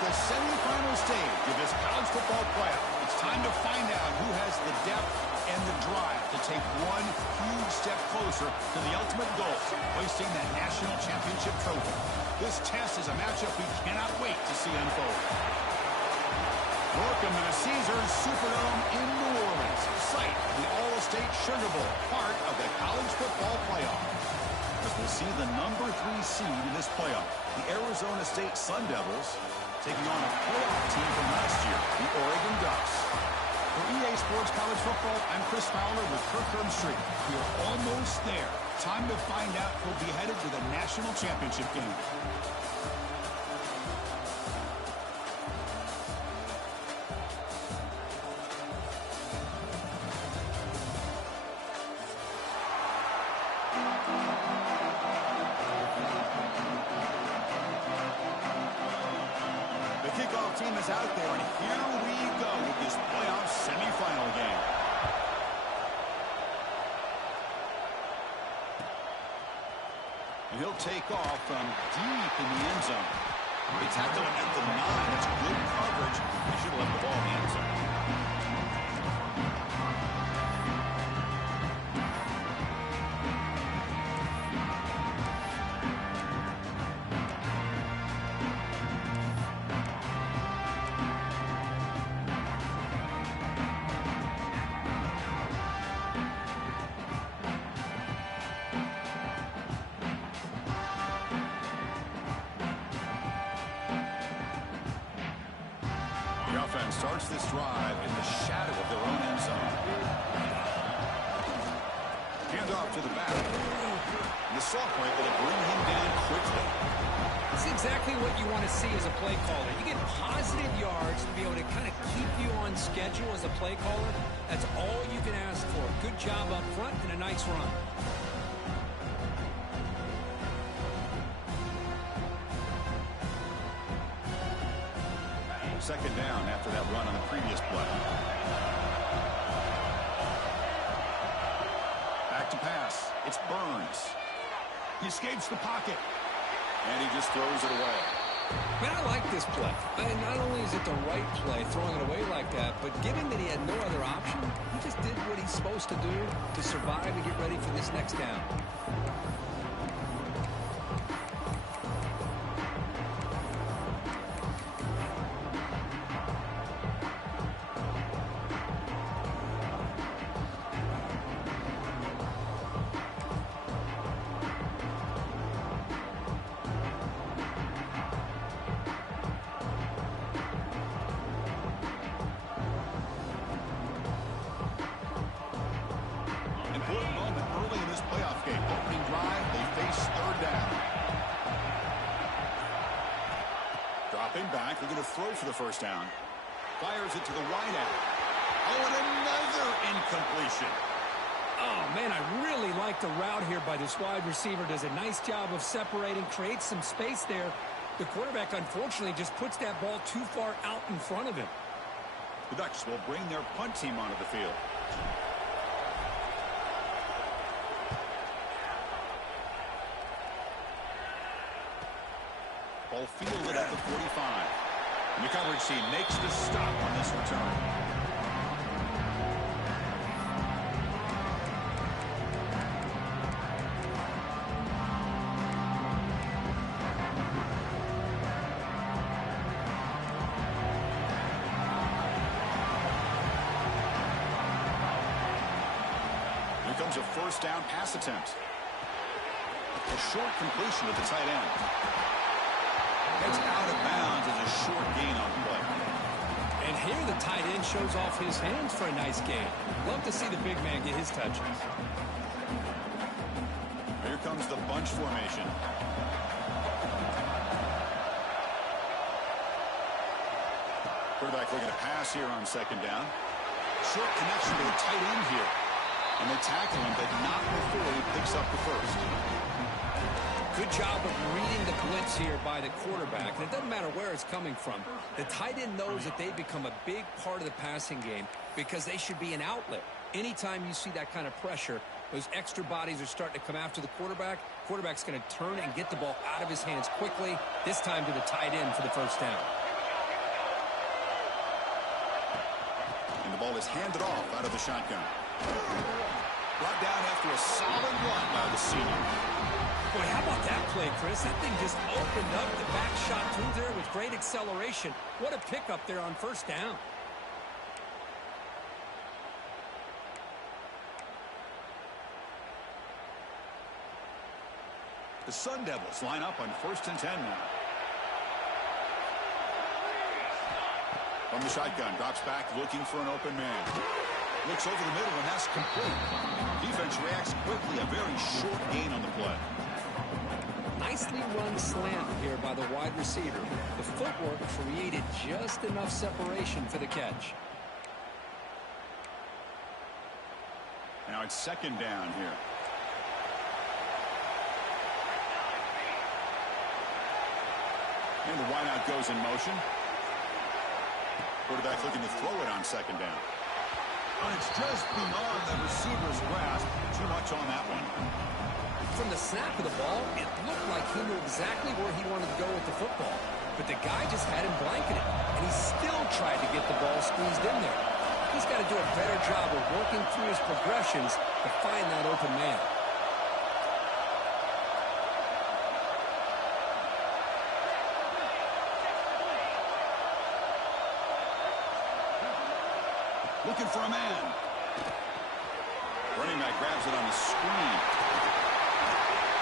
the semifinal stage of this college football playoff. It's time to find out who has the depth and the drive to take one huge step closer to the ultimate goal, hoisting that national championship trophy. This test is a matchup we cannot wait to see unfold. Welcome to the Caesars Superdome in New Orleans, site of the All-State Sugar Bowl, part of the college football playoff. As we'll see the number 3 seed in this playoff, the Arizona State Sun Devils, taking on a playoff team from last year, the Oregon Ducks. For EA Sports College Football, I'm Chris Fowler with Kirk Herbstreit. We are almost there. Time to find out who'll be headed to the national championship game. Team is out there, and here we go with this playoff semifinal game. And he'll take off from deep in the end zone. They tackle him at the 9. That's good coverage. They should have left the ball in the end zone. Starts this drive in the shadow of their own end zone. Hand off to the back. And the sophomore able to bring him down quickly. It's exactly what you want to see as a play caller. You get positive yards to be able to kind of keep you on schedule as a play caller. That's all you can ask for. Good job up front and a nice run. Second down after that run on the previous play. Back to pass. It's Burns. He escapes the pocket. And he just throws it away. Man, I like this play. Not only is it the right play, throwing it away like that, but given that he had no other option, he just did what he's supposed to do to survive and get ready for this next down. Back, they're going to throw for the first down. Fires it to the wide out. Oh, and another incompletion. Oh, man, I really like the route here by this wide receiver. Does a nice job of separating, creates some space there. The quarterback, unfortunately, just puts that ball too far out in front of him. The Ducks will bring their punt team onto the field. Ball fielded at the 45. And the coverage team makes the stop on this return. Here comes a first down pass attempt. A short completion at the tight end. It's out of bounds as a short gain on play. And here the tight end shows off his hands for a nice gain. Love to see the big man get his touches. Here comes the bunch formation. Quarterback looking to pass here on second down. Short connection to the tight end here. And they tackle him, but not before he picks up the first. Good job of reading the blitz here by the quarterback. And it doesn't matter where it's coming from. The tight end knows that they've become a big part of the passing game because they should be an outlet. Anytime you see that kind of pressure, those extra bodies are starting to come after the quarterback. Quarterback's going to turn and get the ball out of his hands quickly, this time to the tight end for the first down. football is handed off out of the shotgun. Brought down after a solid run by the senior. Boy, how about that play, Chris? That thing just opened up. The back shot through there with great acceleration. What a pickup there on first down. The Sun Devils line up on 1st and 10 now. From the shotgun, drops back, looking for an open man. Looks over the middle, and that's complete. Defense reacts quickly. A very short gain on the play. Nicely run slant here by the wide receiver. The footwork created just enough separation for the catch. Now it's 2nd down here. And the wideout goes in motion. Quarterback looking to throw it on 2nd down. And it's just beyond the receiver's grasp. Too much on that one. From the snap of the ball, it looked like he knew exactly where he wanted to go with the football. But the guy just had him blanketed, and he still tried to get the ball squeezed in there. He's got to do a better job of working through his progressions to find that open man. Looking for a man. Running back grabs it on the screen.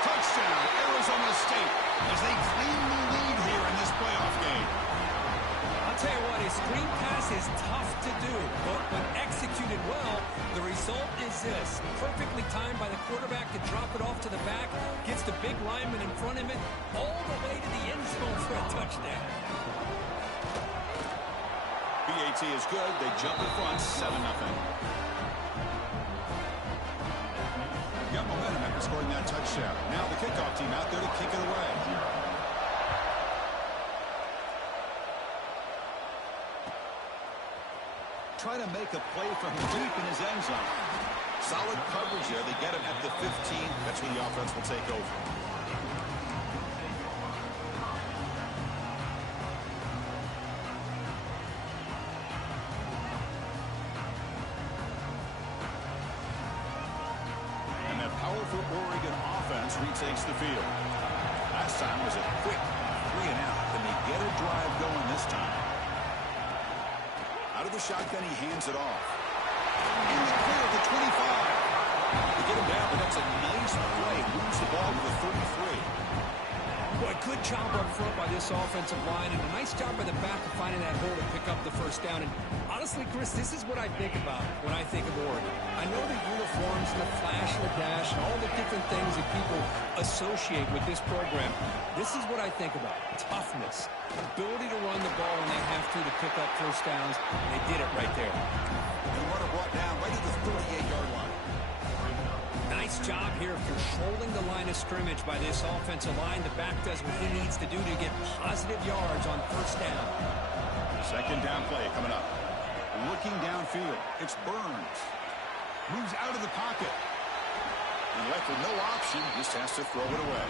Touchdown, Arizona State, as they claim the lead here in this playoff game. I'll tell you what, a screen pass is tough to do, but when executed well, the result is this. Perfectly timed by the quarterback to drop it off to the back, gets the big lineman in front of him, all the way to the end zone for a touchdown. BAT is good. They jump in front, 7-0. Got momentum after scoring that touchdown. Now the kickoff team out there to kick it away. Try to make a play from deep in his end zone. Solid coverage there. They get him at the 15. That's when the offense will take over. Retakes the field. Last time was a quick 3-and-out. Can they get a drive going this time? Out of the shotgun, he hands it off. In the clear of the 25. They get him down, but that's a nice play. Moves the ball to the 33. Boy, good job up front by this offensive line, and a nice job by the back of finding that hole to pick up the first down. And honestly, Chris, this is what I think about when I think of Oregon. I know the uniforms and the flash and the dash and all the different things that people associate with this program. This is what I think about. Toughness. Ability to run the ball when they have to pick up first downs. And they did it right there. And the runner brought down right at the 38-yard line. Nice job here of controlling the line of scrimmage by this offensive line. The back does what he needs to do to get positive yards on first down. 2nd down play coming up. Looking downfield. It's Burns. Moves out of the pocket. And left with no option, just has to throw it away.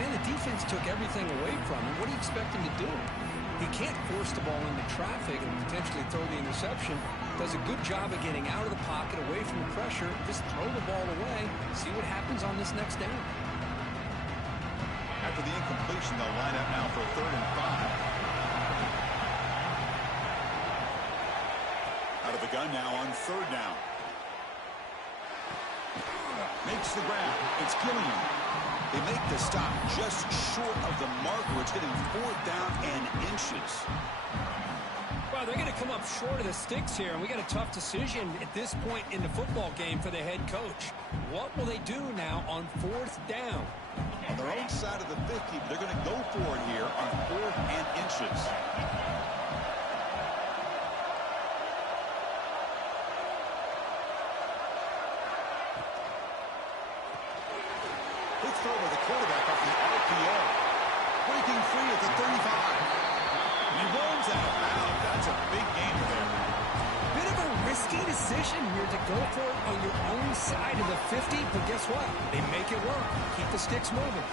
Man, the defense took everything away from him. What do you expect him to do? He can't force the ball into traffic and potentially throw the interception. Does a good job of getting out of the pocket, away from the pressure. Just throw the ball away. See what happens on this next down. After the incompletion, they'll line up now for 3rd and 5. Out of the gun now on 3rd down. Makes the grab. It's Gilliam. They make the stop just short of the marker. It's getting 4th down and inches. Well, they're going to come up short of the sticks here, and we got a tough decision at this point in the football game for the head coach. What will they do now on 4th down? On their own side of the 50, they're going to go for it here on 4th and inches. Good throw by the quarterback off the RPO. Breaking free at the 35. He rolls out of bounds. That's a big gain there. Bit of a risky decision here to go for it on your own side of the 50, but guess what? They make it work. Keep the sticks moving.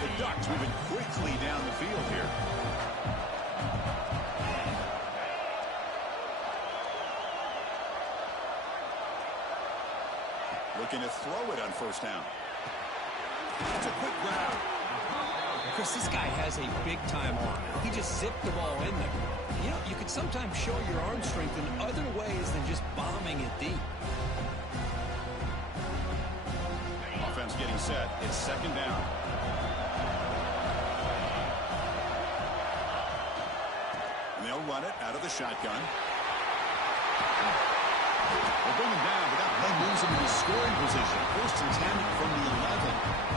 The Ducks moving quickly down the field here. throw it on first down. It's a quick grab. Chris, this guy has a big-time arm. He just zipped the ball in there. You know, you can sometimes show your arm strength in other ways than just bombing it deep. Offense getting set. It's second down. And they'll run it out of the shotgun. They'll bring him down, but that play moves him into scoring position. First and 10 from the 11.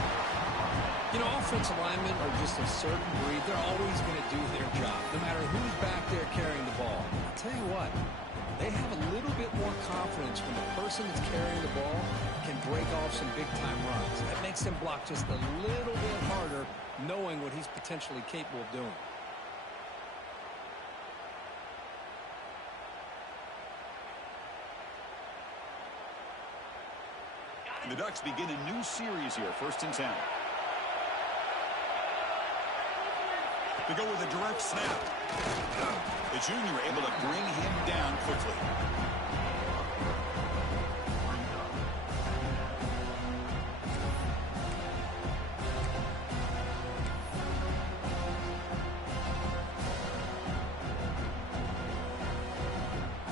You know, offensive linemen are just a certain breed. They're always going to do their job, no matter who's back there carrying the ball. I'll tell you what, they have a little bit more confidence when the person that's carrying the ball can break off some big-time runs. That makes them block just a little bit harder, knowing what he's potentially capable of doing. The Ducks begin a new series here, first and 10. They go with a direct snap. The junior able to bring him down quickly.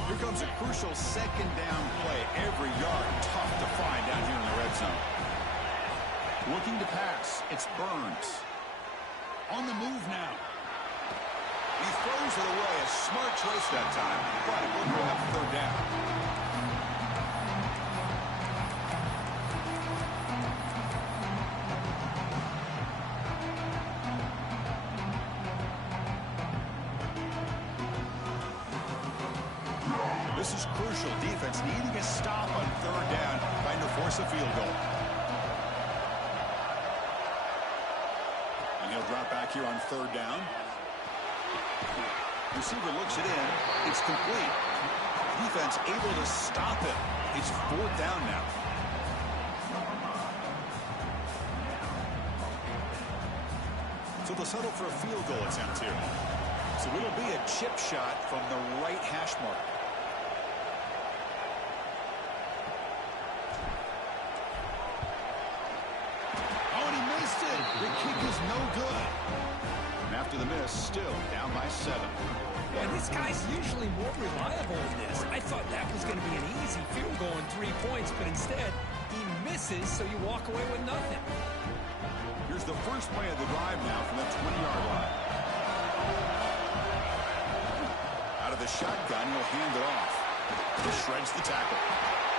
Here comes a crucial second down play. Every yard tough to find down here in the red zone. Looking to pass. It's Burns. On the move now. He throws it away. A smart choice that time. But it will bring up third down. This is crucial. Defense needing a stop on third down, trying to force a field goal. And he'll drop back here on third down. Receiver looks it in. It's complete. Defense able to stop it. It's fourth down now. So they'll settle for a field goal attempt here. So it'll be a chip shot from the right hash mark. The kick is no good. And after the miss, still down by 7. Boy, this guy's usually more reliable in this. I thought that was going to be an easy field goal in 3 points, but instead, he misses, so you walk away with nothing. Here's the first play of the drive now from the 20-yard line. Out of the shotgun, he'll hand it off. He shreds the tackle.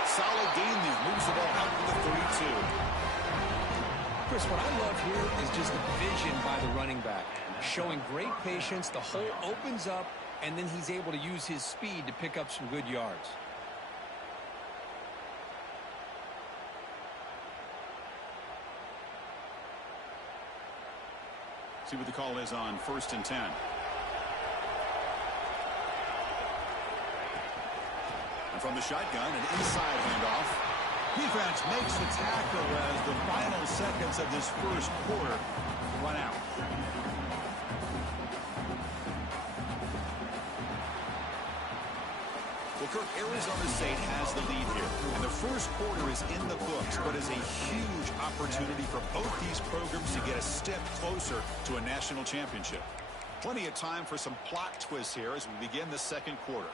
Solid gain there. Moves the ball out to the 32. Chris, what I love here is just the vision by the running back. Showing great patience, the hole opens up, and then he's able to use his speed to pick up some good yards. See what the call is on first and 10. And from the shotgun, an inside handoff. Defense makes the tackle as the final seconds of this first quarter run out. Well, Kirk, Arizona State has the lead here. And the first quarter is in the books, but is a huge opportunity for both these programs to get a step closer to a national championship. Plenty of time for some plot twists here as we begin the second quarter.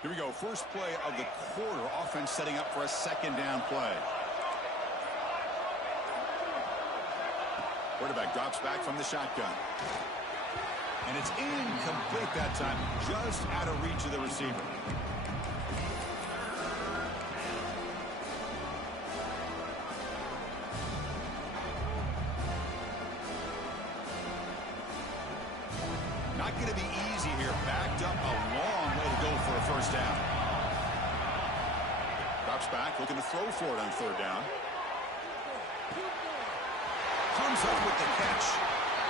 Here we go. First play of the quarter. Offense setting up for a second down play. Quarterback drops back from the shotgun. And it's incomplete that time. Just out of reach of the receiver. Not going to be easy here. Backed up a long way to go for a first down. Drops back, looking to throw for it on third down. Comes up with the catch.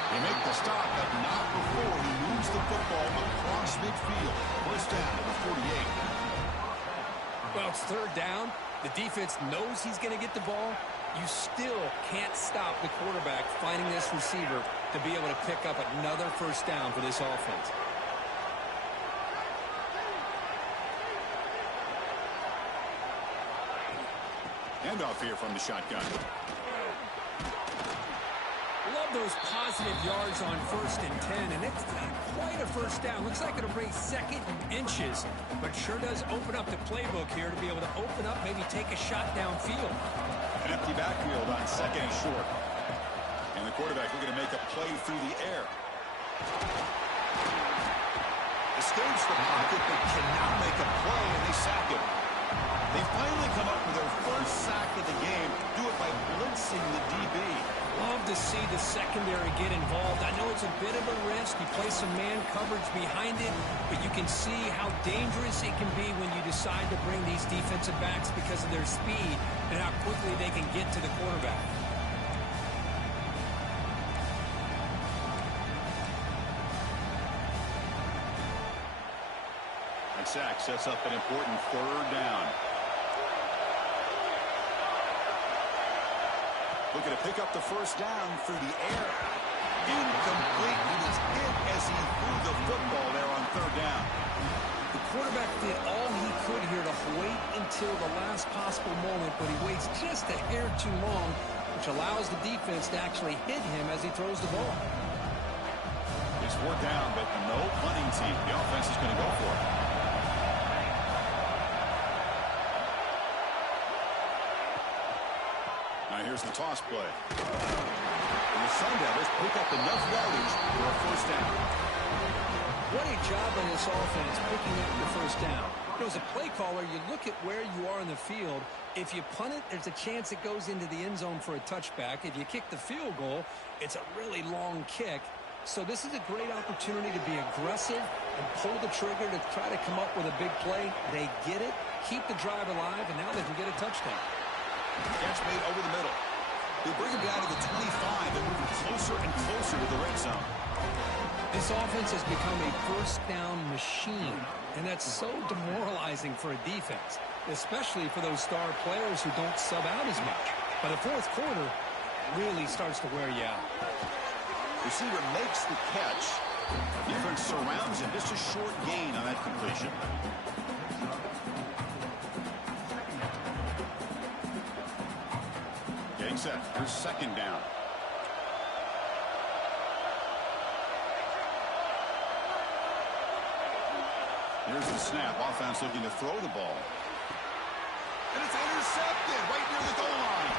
They make the stop, but not before he moves the football across midfield. First down at the 48. Well, it's third down. The defense knows he's going to get the ball. You still can't stop the quarterback finding this receiver to be able to pick up another first down for this offense. Handoff here from the shotgun. Love those positive yards on 1st and 10, and it's not quite a first down. Looks like it'll bring 2nd and inches, but sure does open up the playbook here to be able to open up, maybe take a shot downfield. An empty backfield on 2nd and short. And the quarterback looking to make a play through the air. Escapes the pocket, but cannot make a play, and they sack him. They finally come up with their first sack of the game. Do it by blitzing the DB. Love to see the secondary get involved. I know it's a bit of a risk. You play some man coverage behind it, but you can see how dangerous it can be when you decide to bring these defensive backs because of their speed and how quickly they can get to the quarterback. That sack sets up an important 3rd down. Looking to pick up the first down through the air. Incomplete. He was hit as he threw the football there on 3rd down. The quarterback did all he could here to wait until the last possible moment, but he waits just a hair too long, which allows the defense to actually hit him as he throws the ball. It's 4th down, but no punting team. The offense is going to go for it. Now here's the toss play. And the Sun Devils pick up enough yardage for a 1st down. What a job on this offense picking up the 1st down. You know, as a play caller, you look at where you are in the field. If you punt it, there's a chance it goes into the end zone for a touchback. If you kick the field goal, it's a really long kick. So this is a great opportunity to be aggressive and pull the trigger to try to come up with a big play. They get it, keep the drive alive, and now they can get a touchdown. Catch made over the middle. They bring him down to the 25 and move closer and closer to the red zone. This offense has become a 1st down machine, and that's so demoralizing for a defense, especially for those star players who don't sub out as much. By the 4th quarter, really starts to wear you out. Receiver makes the catch. Defense surrounds him. Just a short gain on that completion. Getting set for 2nd down. Here's the snap. Offense looking to throw the ball. And it's intercepted right near the goal line.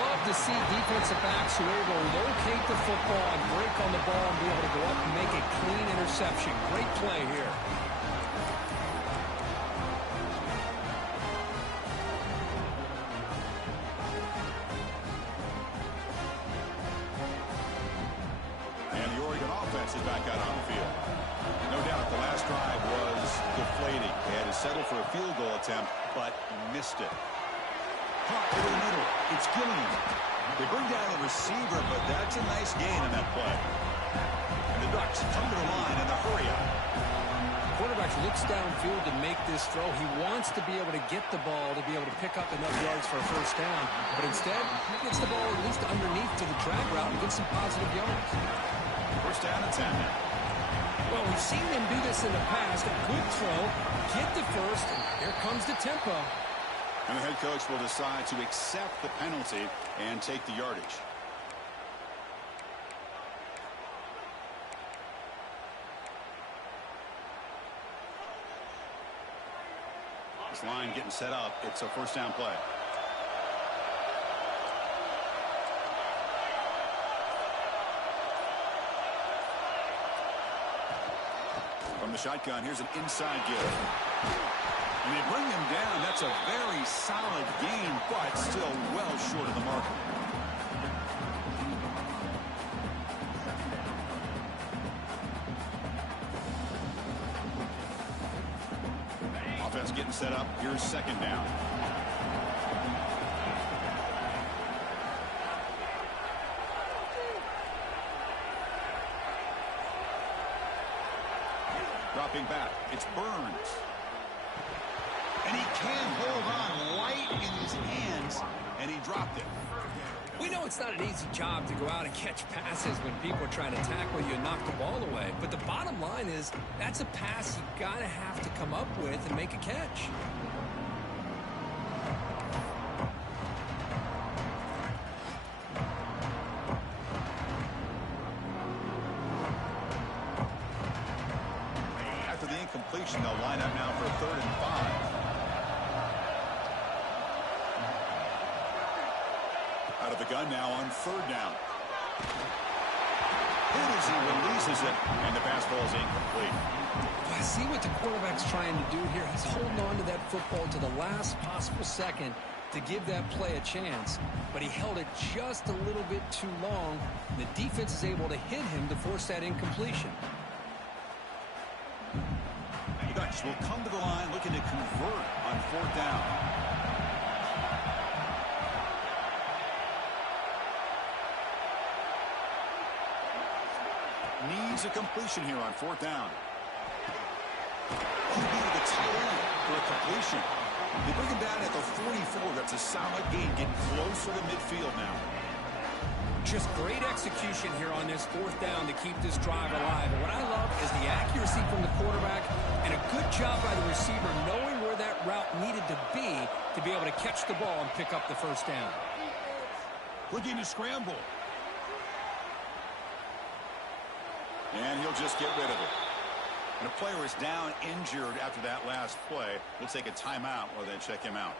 Love to see defensive backs who are able to locate the football and break on the ball and be able to go up and make a clean interception. Great play here. And the Oregon offense is back out on the field. No doubt the last drive was deflating. They had to settle for a field goal attempt, but missed it. Caught over the middle. It's Gilliam. They bring down the receiver, but that's a nice gain on that play. And the Ducks come to the line in the hurry up. The quarterback looks downfield to make this throw. He wants to be able to get the ball to be able to pick up enough yards for a 1st down. But instead, he gets the ball at least underneath to the drag route and gets some positive yards. 1st down and 10 now. Well, we've seen them do this in the past. A good throw, get the 1st, and here comes the tempo. And the head coach will decide to accept the penalty and take the yardage. This line getting set up. It's a 1st down play. From the shotgun, here's an inside give. And they bring him down. That's a very solid gain, but still well short of the mark. Offense getting set up. Here's 2nd down. Dropping back. It's Burns. And he can hold on light in his hands, and he dropped it. We know it's not an easy job to go out and catch passes when people are trying to tackle you and knock the ball away. But the bottom line is that's a pass you got to have to come up with and make a catch. formation. They'll line up now for 3rd and 5. Out of the gun now on 3rd down. Hit as he releases it, and the pass ball is incomplete. I see what the quarterback's trying to do here. He's holding on to that football to the last possible second to give that play a chance, but he held it just a little bit too long. The defense is able to hit him to force that incompletion. The Ducks will come to the line looking to convert on 4th down. Needs a completion here on 4th down. Oh, needed the tight end for a completion. They bring him down at the 44. That's a solid gain, getting closer to midfield now. Just great execution here on this 4th down to keep this drive alive. And what I love is the accuracy from the quarterback and a good job by the receiver knowing where that route needed to be able to catch the ball and pick up the 1st down. Looking to scramble. And he'll just get rid of it. And a player is down injured after that last play. We'll take a timeout or then check him out.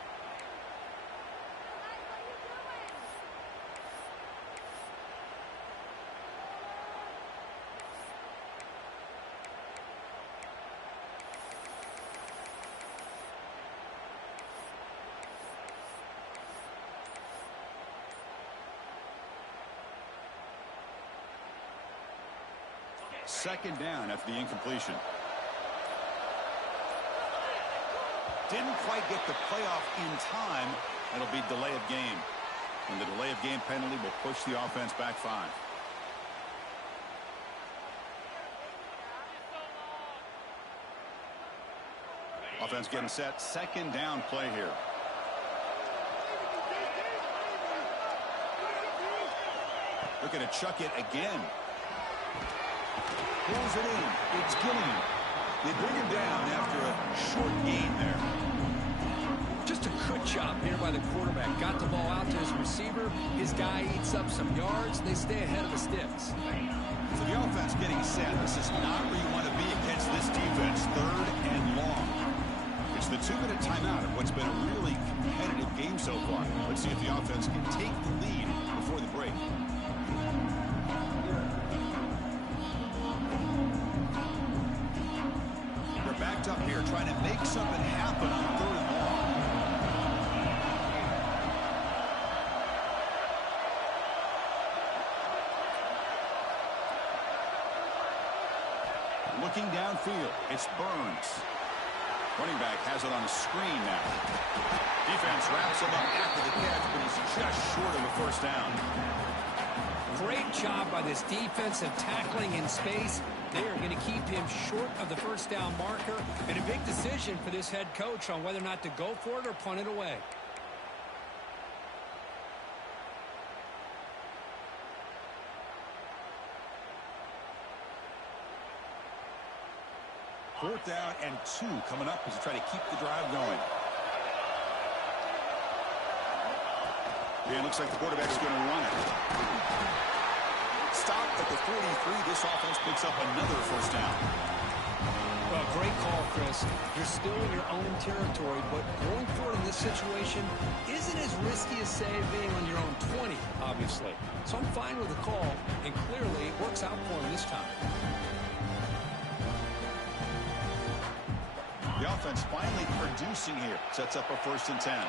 Second down after the incompletion. Didn't quite get the playoff in time. It'll be delay of game. And the delay of game penalty will push the offense back 5. Offense getting set. Second down play here. Looking to chuck it again. Pulls it in. It's Gilliam. They bring him down after a short gain there. Just a good job here by the quarterback. Got the ball out to his receiver. His guy eats up some yards. They stay ahead of the sticks. So the offense getting set. This is not where you want to be against this defense. 3rd and long. It's the 2-minute timeout of what's been a really competitive game so far. Let's see if the offense can take the lead before the break. Backed up here trying to make something happen on 3rd and long. Looking downfield, it's Burns. Running back has it on the screen now. Defense wraps him up after the catch, but he's just short of the 1st down. Great job by this defensive tackling in space. They are going to keep him short of the 1st down marker. And a big decision for this head coach on whether or not to go for it or punt it away. Fourth down and 2 coming up as they try to keep the drive going. Yeah, it looks like the quarterback's going to run it. Stopped at the 43. This offense picks up another 1st down. Well, great call, Chris. You're still in your own territory, but going for it in this situation isn't as risky as, say, being on your own 20, obviously. So I'm fine with the call, and clearly it works out for him this time. The offense finally producing here. Sets up a 1st and 10.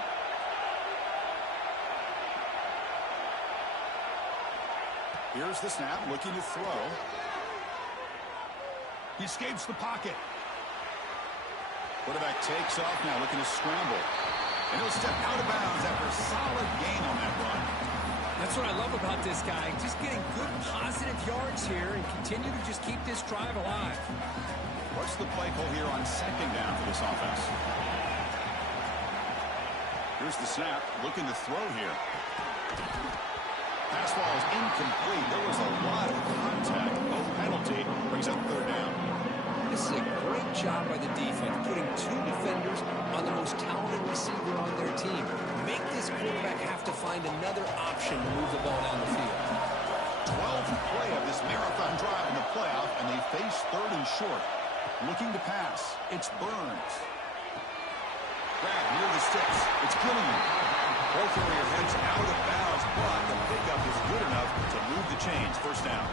Here's the snap, looking to throw. He escapes the pocket. Quarterback takes off now, looking to scramble. And he'll step out of bounds after a solid gain on that run. That's what I love about this guy. Just getting good, positive yards here and continue to just keep this drive alive. What's the play call here on 2nd down for this offense? Here's the snap, looking to throw here. Pass ball is incomplete. There was a lot of contact. No penalty. Brings up 3rd down. This is a great job by the defense, putting 2 defenders on the most talented receiver on their team. Make this quarterback have to find another option to move the ball down the field. 12th play of this marathon drive in the playoff, and they face 3rd and short. Looking to pass. It's Burns. Grab near the sticks. It's Gilliam. Ball carrier heads out of bounds, but the pickup is good enough to move the chains. First down.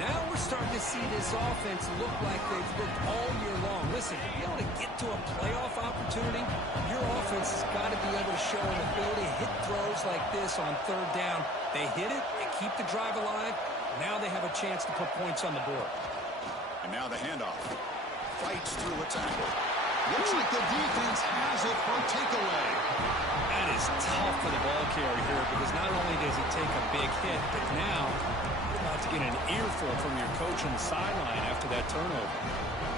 Now we're starting to see this offense look like they've looked all year long. Listen, to be able to get to a playoff opportunity, your offense has got to be able to show an ability to hit throws like this on third down. They hit it, they keep the drive alive. Now they have a chance to put points on the board. And now the handoff. Fights through a tackle. Looks like the defense has it for a takeaway. That is tough for the ball carrier here because not only does he take a big hit, but now you're about to get an earful from your coach on the sideline after that turnover.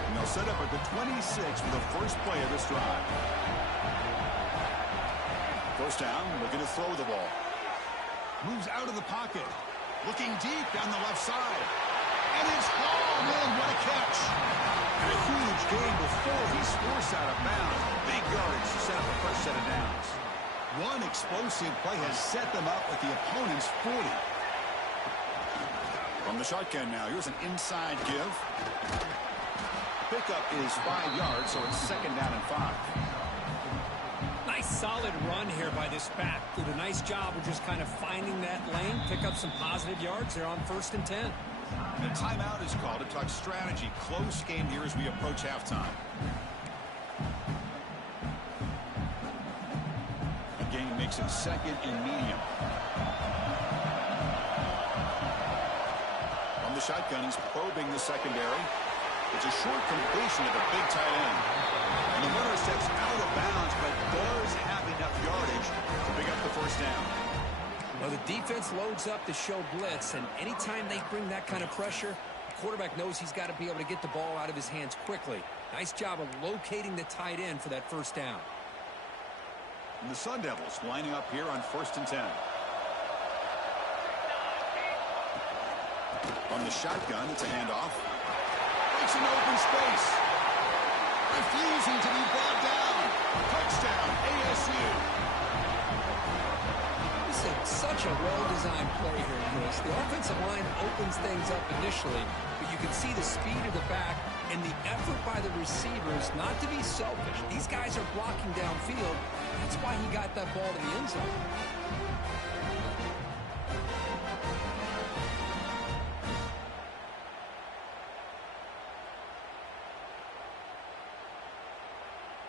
And they'll set up at the 26 for the first play of this drive. First down, looking to throw the ball. Moves out of the pocket. Looking deep down the left side. And it's hauled in. What a catch. And a huge gain before he's forced out of bounds. Big yardage to set up a fresh set of downs. One explosive play has set them up at the opponent's 40. From the shotgun now, here's an inside give. Pickup is 5 yards, so it's second down and 5. Nice solid run here by this back. Did a nice job of just kind of finding that lane, pick up some positive yards there on 1st and 10. The timeout is called to talk strategy. Close game here as we approach halftime. The game makes it second and medium. From the shotgun, he's probing the secondary. It's a short completion at the big tight end. And the runner steps out of bounds, but does have enough yardage to pick up the first down. Well, the defense loads up to show blitz, and anytime they bring that kind of pressure, the quarterback knows he's got to be able to get the ball out of his hands quickly. Nice job of locating the tight end for that first down. And the Sun Devils lining up here on 1st and 10. From the shotgun, it's a handoff. Breaks an open space. Refusing to be brought down. Touchdown, ASU. Such a well-designed play here, Chris. The offensive line opens things up initially, but you can see the speed of the back and the effort by the receivers not to be selfish. These guys are blocking downfield. That's why he got that ball to the end zone.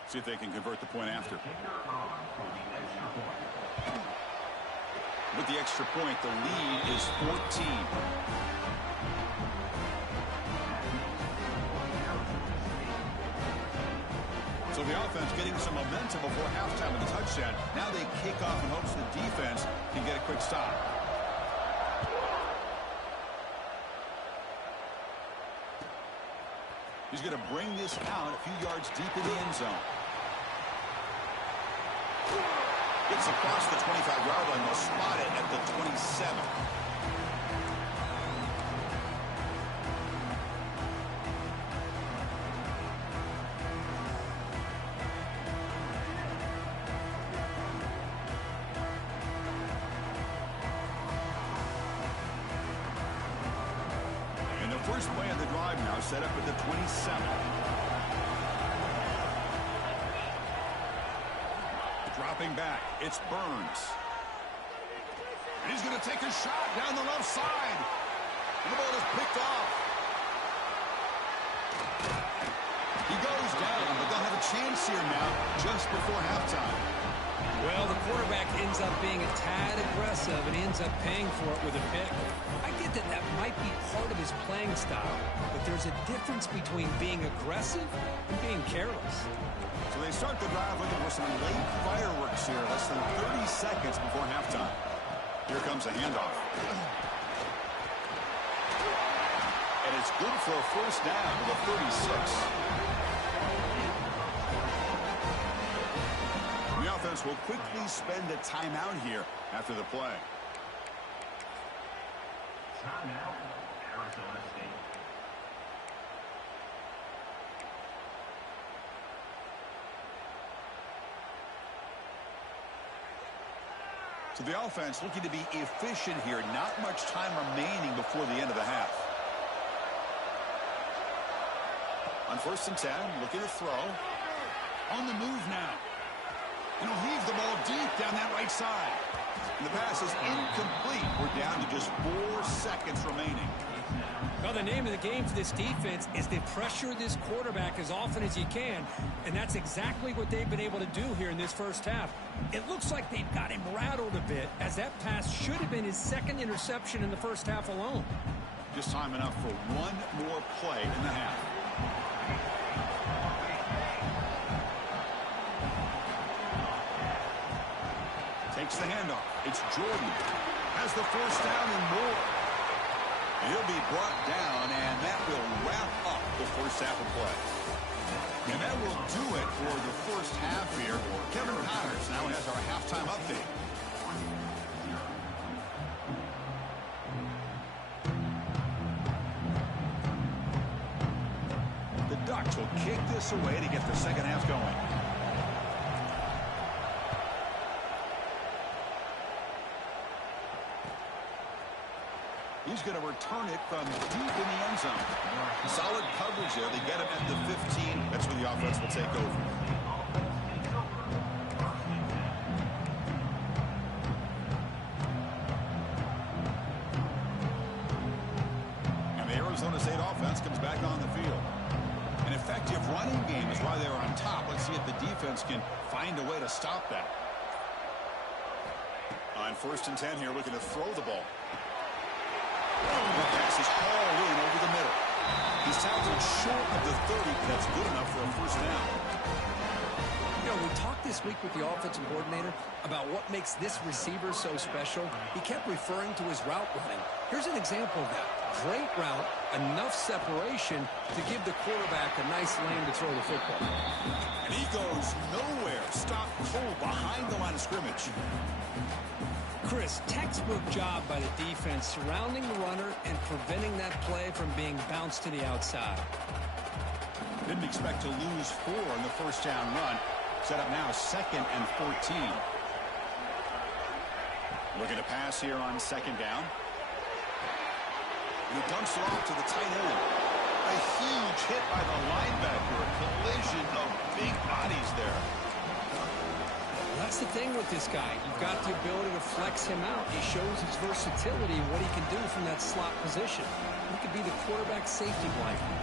See if they can convert the point after. With the extra point, the lead is 14. So the offense getting some momentum before halftime with a touchdown. Now they kick off in hopes the defense can get a quick stop. He's going to bring this out a few yards deep in the end zone. Gets across the 25-yard line. They'll spot it at the 27. And the first play of the drive now set up at the 27. Dropping back, it's Burns. And he's going to take a shot down the left side. And the ball is picked off. He goes down, but they'll have a chance here now just before halftime. Well, the quarterback ends up being a tad aggressive and ends up paying for it with a pick. I get that that might be part of his playing style, but there's a difference between being aggressive and being careless. So they start the drive looking for some late fireworks here, less than 30 seconds before halftime. Here comes a handoff. And it's good for a first down to the 36. The offense will quickly spend a timeout here after the play. Timeout, Arizona State. So the offense looking to be efficient here. Not much time remaining before the end of the half. On 1st and 10, looking to throw. On the move now. And he'll heave the ball deep down that right side. And the pass is incomplete. We're down to just 4 seconds remaining. Well, the name of the game for this defense is to pressure this quarterback as often as you can, and that's exactly what they've been able to do here in this first half. It looks like they've got him rattled a bit, as that pass should have been his 2nd interception in the first half alone. Just time enough for one more play in the half. Takes the handoff. It's Jordan. Has the 1st down and more. He'll be brought down, and that will wrap up the first half of play. And that will do it for the first half here. Kevin Powers now has our halftime update. The Ducks will kick this away to get the second half going. He's going to return it from deep in the end zone. Solid coverage there. They get him at the 15. That's where the offense will take over. And the Arizona State offense comes back on the field. An effective running game is why they're on top. Let's see if the defense can find a way to stop that. On 1st and 10 here, looking to throw the ball. The pass is hauled in over the middle. He's tackled short of the 30, but that's good enough for a 1st down. You know, we talked this week with the offensive coordinator about what makes this receiver so special. He kept referring to his route running. Here's an example of that. Great route, enough separation to give the quarterback a nice lane to throw the football. And he goes nowhere. Stopped cold behind the line of scrimmage. Chris, textbook job by the defense surrounding the runner and preventing that play from being bounced to the outside. Didn't expect to lose 4 in the 1st down run. Set up now 2nd and 14. Looking to pass here on 2nd down. And he dumps it off to the tight end. A huge hit by the linebacker. A collision of big bodies there. That's the thing with this guy. You've got the ability to flex him out. He shows his versatility and what he can do from that slot position. He could be the quarterback safety blanket.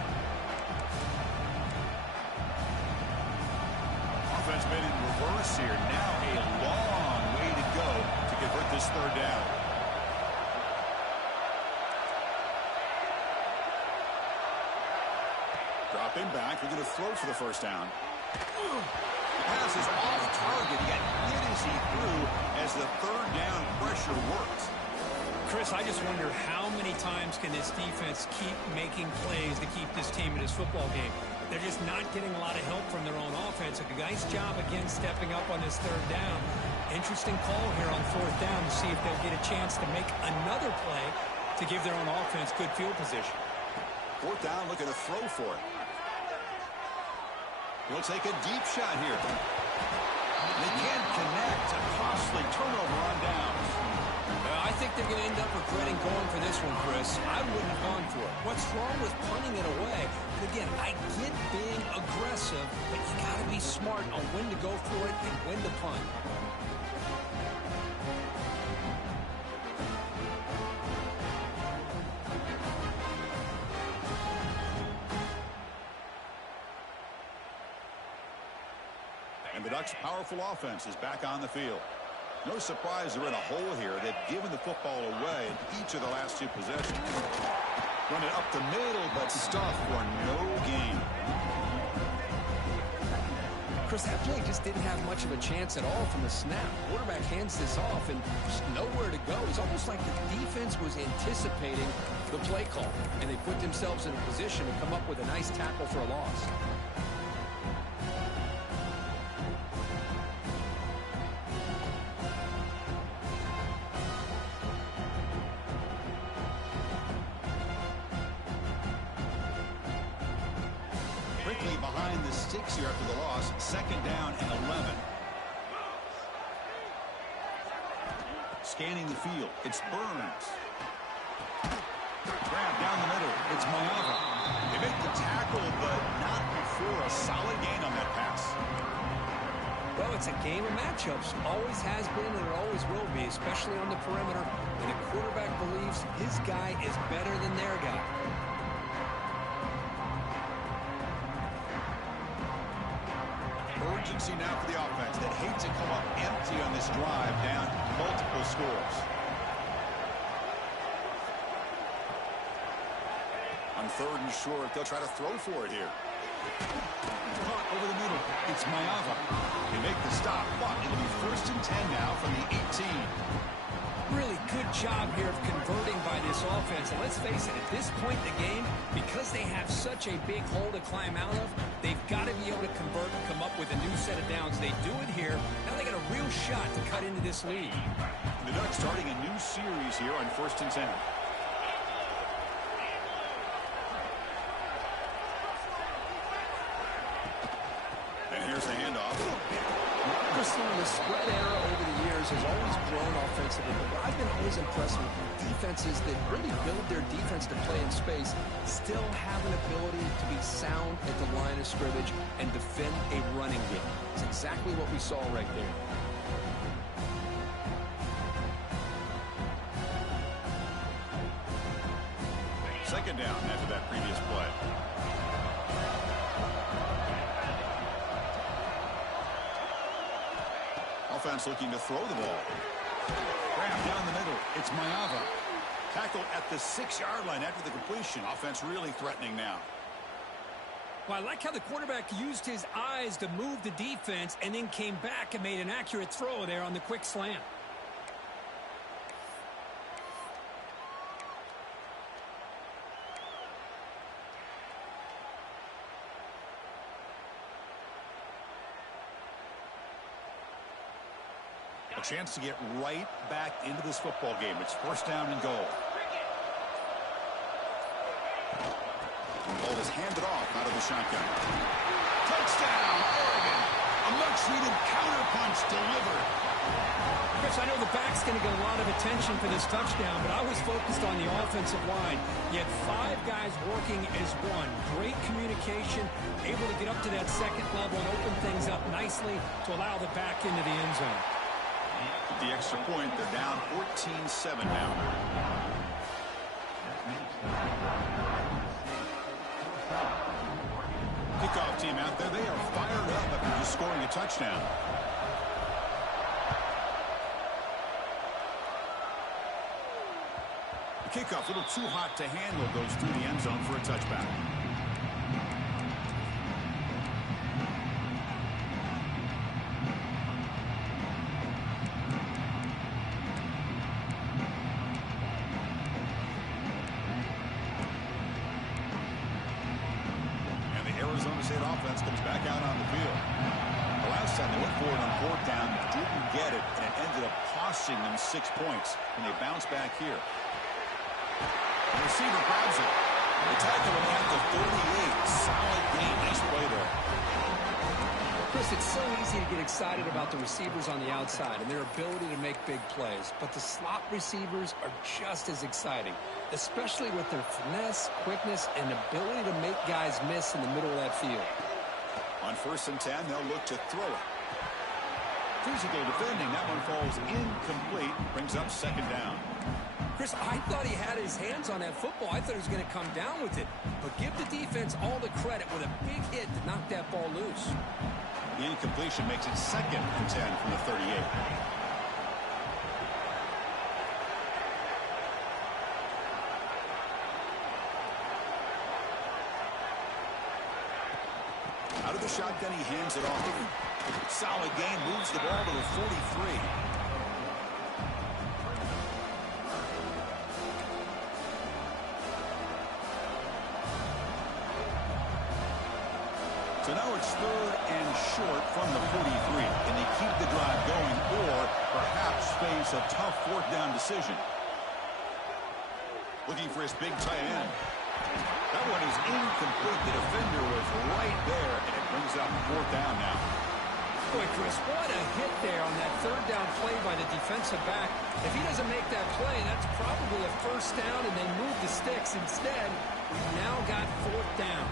Offense made in reverse here. Now a long way to go to convert this 3rd down. Dropping back. We're going to throw for the 1st down. Pass is off target. He got hit as he threw as the 3rd down pressure works. Chris, I just wonder how many times can this defense keep making plays to keep this team in this football game. They're just not getting a lot of help from their own offense. A nice job again stepping up on this 3rd down. Interesting call here on 4th down to see if they'll get a chance to make another play to give their own offense good field position. 4th down, looking to throw for it. He'll take a deep shot here. They can't connect. A costly turnover on downs. I think they're going to end up regretting going for this one, Chris. I wouldn't have gone for it. What's wrong with punting it away? And again, I get being aggressive, but you got to be smart on when to go for it and when to punt. And the Ducks' powerful offense is back on the field. No surprise they're in a hole here. They've given the football away in each of the last 2 possessions. Run it up the middle, but stuffed for no gain. Chris, that play just didn't have much of a chance at all from the snap. Quarterback hands this off and just nowhere to go. It's almost like the defense was anticipating the play call, and they put themselves in a position to come up with a nice tackle for a loss. Quickly behind the sticks here after the loss. 2nd down and 11. Scanning the field. It's Burns. Grab down the middle. It's Mayava. They make the tackle, but not for a solid gain on that pass. Well, it's a game of matchups. Always has been and it always will be, especially on the perimeter. And the quarterback believes his guy is better than their guy. Urgency now for the offense that hate to come up empty on this drive, down multiple scores. On 3rd and short, they'll try to throw for it here. Caught over the middle. It's Mayava. They make the stop, but it'll be 1st and 10 now from the 18. Really good job here of converting by this offense. And let's face it, at this point in the game, because they have such a big hole to climb out of, they've got to be able to convert and come up with a new set of downs. They do it here. Now they got a real shot to cut into this lead. The Ducks starting a new series here on 1st and 10. And here's the handoff. The spread era over the years has always grown offensively, but I've been always impressed with defenses that really build their defense to play in space, still have an ability to be sound at the line of scrimmage and defend a running game. It's exactly what we saw right there. Second down after that previous play. Offense looking to throw the ball. Grab down the middle. It's Mayava. Tackle at the 6-yard line after the completion. Offense really threatening now. Well, I like how the quarterback used his eyes to move the defense and then came back and made an accurate throw there on the quick slant. A chance to get right back into this football game. It's 1st down and goal. The ball is handed off out of the shotgun. Touchdown, Oregon. A much-needed counterpunch delivered. Chris, I know the back's going to get a lot of attention for this touchdown, but I was focused on the offensive line. You had 5 guys working as one. Great communication, able to get up to that second level and open things up nicely to allow the back into the end zone. The extra point, they're down 14-7 now. Kickoff team out there, they are fired up after just scoring a touchdown. The kickoff, a little too hot to handle, goes through the end zone for a touchback. Arizona State offense comes back out on the field. The last time they went for it on 4th down, didn't get it, and it ended up costing them 6 points. And they bounce back here. The receiver grabs it. The tackle at the 38. Solid game. Nice play there. Chris, it's so easy to get excited about the receivers on the outside and their ability to make big plays. But the slot receivers are just as exciting, especially with their finesse, quickness, and ability to make guys miss in the middle of that field. On 1st and 10, they'll look to throw it. Physical defending. That one falls incomplete. Brings up 2nd down. Chris, I thought he had his hands on that football. I thought he was going to come down with it. But give the defense all the credit with a big hit to knock that ball loose. The incompletion makes it 2nd and 10 from the 38. Out of the shotgun, he hands it off. Solid gain, moves the ball to the 43. So now it's 3rd and short from the 43. Can they keep the drive going or perhaps face a tough 4th down decision? Looking for his big tight end. That one is incomplete. The defender was right there, and it brings up 4th down now. Boy, Chris, what a hit there on that third down play by the defensive back. If he doesn't make that play, that's probably a first down, and they move the sticks. Instead, we've now got fourth down.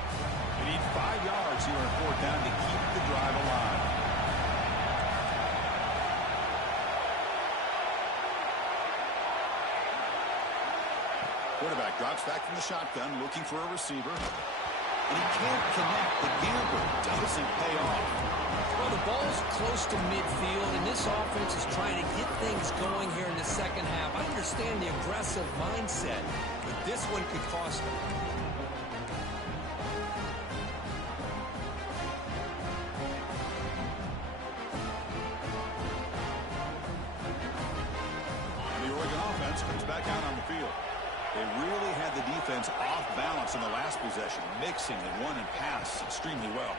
They need 5 yards here on fourth down to keep the drive alive. Quarterback drops back from the shotgun, looking for a receiver. And he can't connect. The gamble doesn't pay off. Well, the ball's close to midfield, and this offense is trying to get things going here in the second half. I understand the aggressive mindset, but this one could cost them. The Oregon offense comes back out on the field. They really had the defense off balance in the last possession, mixing the run and pass extremely well.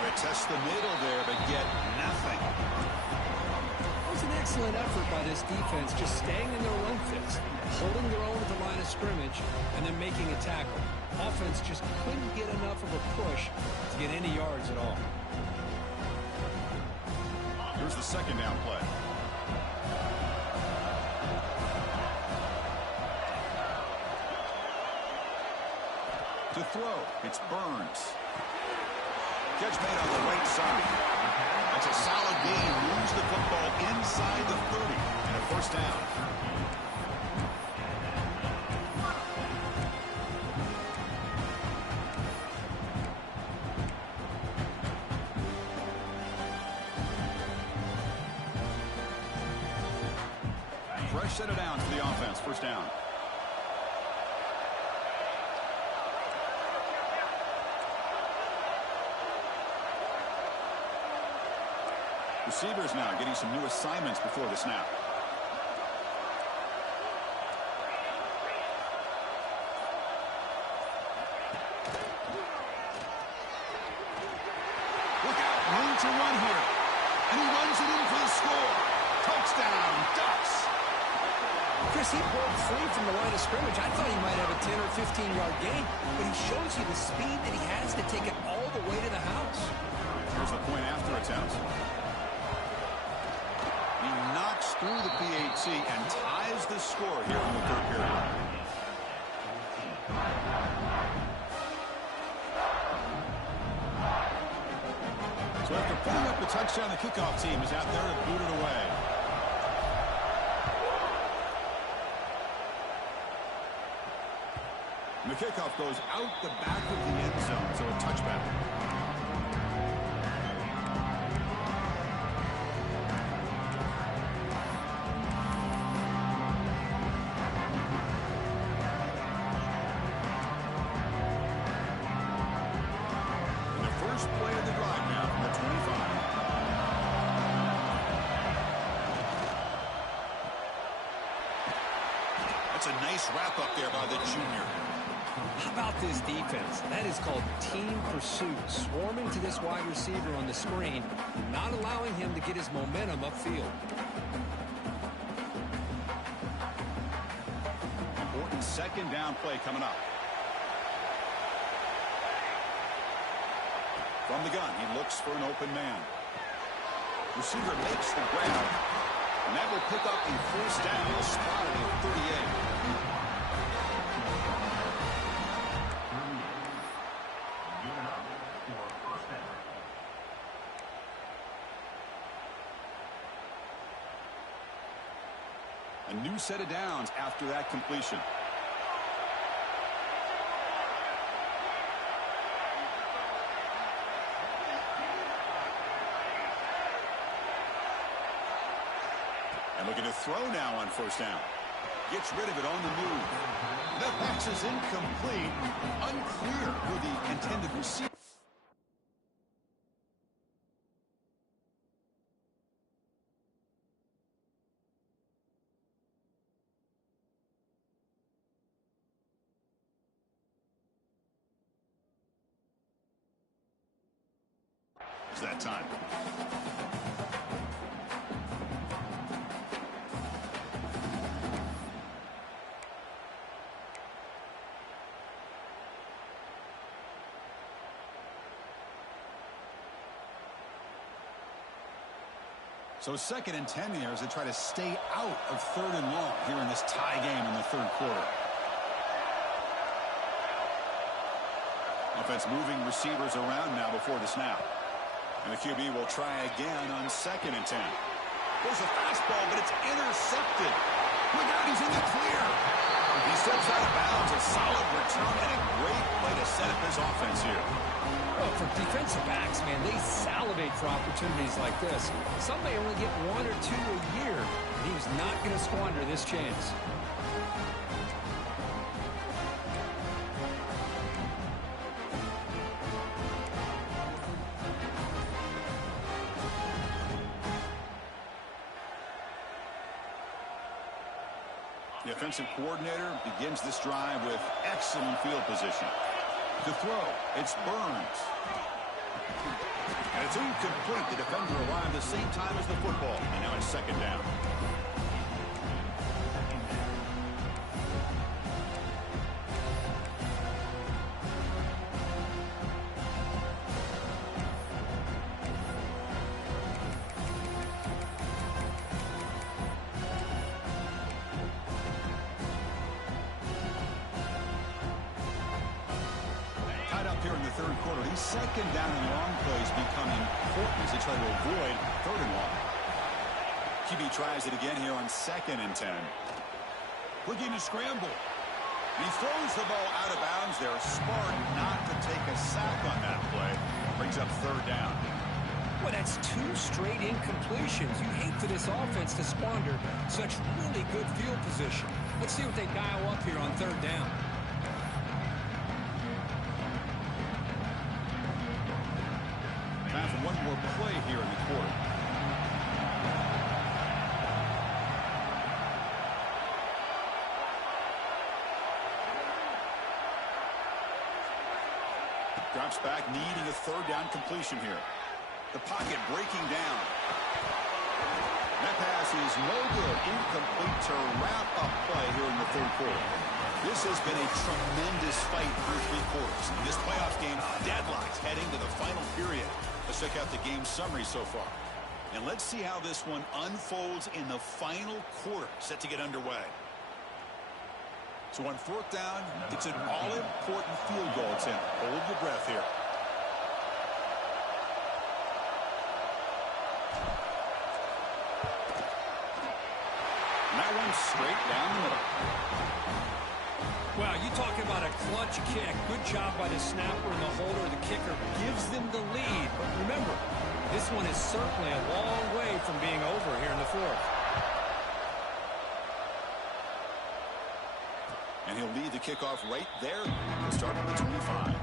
They test the middle there, but get nothing. It was an excellent effort by this defense, just staying in their own fist, holding their own at the line of scrimmage, and then making a tackle. Offense just couldn't get enough of a push to get any yards at all. Here's the second down play. To throw, it's Burns. Catch made on the right side. That's a solid gain. Moves the football inside the 30 and a first down. Fresh set of downs for the offense. First down. Receivers now getting some new assignments before the snap. Look out, room to run here. And he runs it in for the score. Touchdown, Ducks. Chris, he broke free from the line of scrimmage. I thought he might have a 10 or 15-yard gain, but he shows you the speed that he has to take it all the way to the house. Here's the point after attempt. He knocks through the PAT and ties the score here in the third period. So after putting up the touchdown, the kickoff team is out there to boot it away. And the kickoff goes out the back of the end zone, so a touchback. Play of the drive now from the 25. That's a nice wrap up there by the junior. How about this defense? That is called team pursuit. Swarming to this wide receiver on the screen, not allowing him to get his momentum upfield. Important second down play coming up. From the gun, he looks for an open man. Receiver makes the grab, and that will pick up a first down, spotted at 38. A new set of downs after that completion. And looking to throw now on first down. Gets rid of it on the move. That pass is incomplete. Unclear who the intended receiver. It's that time. So 2nd and 10 here as they try to stay out of 3rd and long here in this tie game in the 3rd quarter. Offense moving receivers around now before the snap. And the QB will try again on 2nd and 10. There's a fastball, but it's intercepted. Look out, he's in the clear. He steps out of bounds. A solid return and a great way to set up his offense here. Well, for defensive backs, man, they salivate for opportunities like this. Some may only get 1 or 2 a year, and he's not going to squander this chance. The offensive coordinator begins this drive with excellent field position. To throw, it's Burns. And it's incomplete. The defender arrived the same time as the football. And now it's 2nd down. Here in the 3rd quarter, these 2nd down and long plays become important as they try to avoid 3rd and long. QB tries it again here on 2nd and 10. Looking to scramble. He throws the ball out of bounds there. Smart not to take a sack on that play. Brings up 3rd down. Well, that's 2 straight incompletions. You hate for this offense to squander such really good field position. Let's see what they dial up here on 3rd down. Time for one more play here in the quarter. Drops back, needing a 3rd down completion here. The pocket breaking down. That pass is no good. Incomplete to wrap up play here in the 3rd quarter. This has been a tremendous fight through 3 quarters. In this playoff game, deadlocked heading to the final period. Let's check out the game summary so far. And let's see how this one unfolds in the final quarter, set to get underway. So on 4th down, it's an all-important field goal attempt. Hold your breath here. And that one's straight down the middle. Wow, you talking about a clutch kick. Good job by the snapper and the holder. The kicker gives them the lead. But remember, this one is certainly a long way from being over here in the 4th. And he'll lead the kickoff right there. We'll start at the 25.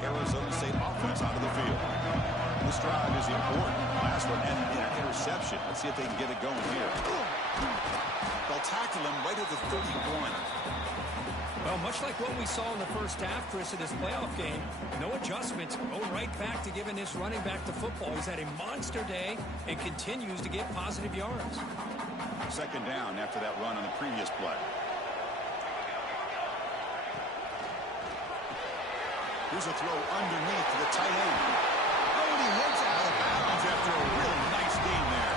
Arizona State offense onto the field. This drive is important. Last one ended in an interception. Let's see if they can get it going here. They'll tackle him right at the 31. Well, much like what we saw in the first half, Chris, of this playoff game, no adjustments. Going right back to giving this running back the football. He's had a monster day and continues to get positive yards. 2nd down after that run on the previous play. Here's a throw underneath to the tight end. Oh, and he heads out of bounds after a really nice game there.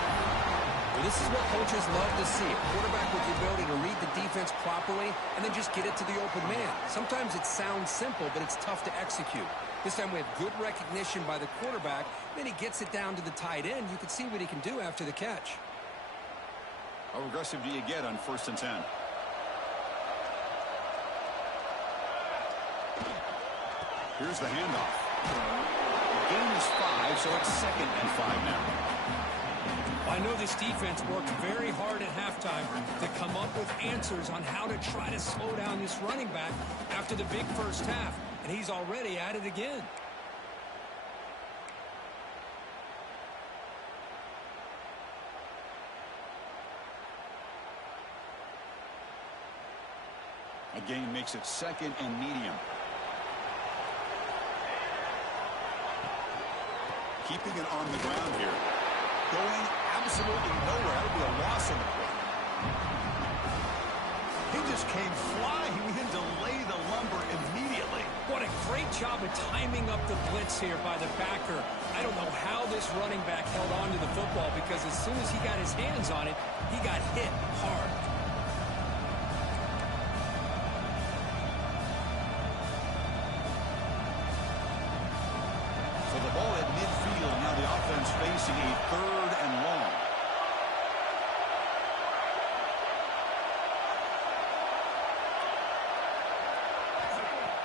Well, this This is what coaches love to see. A quarterback with the ability to read the defense properly and then just get it to the open man. Sometimes it sounds simple, but it's tough to execute. This time we have good recognition by the quarterback. Then he gets it down to the tight end. You can see what he can do after the catch. How aggressive do you get on 1st and 10? Here's the handoff. Gain is 5, so it's 2nd and 5 now. I know this defense worked very hard at halftime to come up with answers on how to try to slow down this running back after the big first half, and he's already at it again. A gain makes it 2nd and medium. Keeping it on the ground here. Going absolutely nowhere. That would be a loss on the play. He just came flying in to lay the lumber immediately. What a great job of timing up the blitz here by the backer. I don't know how this running back held on to the football because as soon as he got his hands on it, he got hit hard. So the ball at midfield. Now the offense facing a 3rd and long.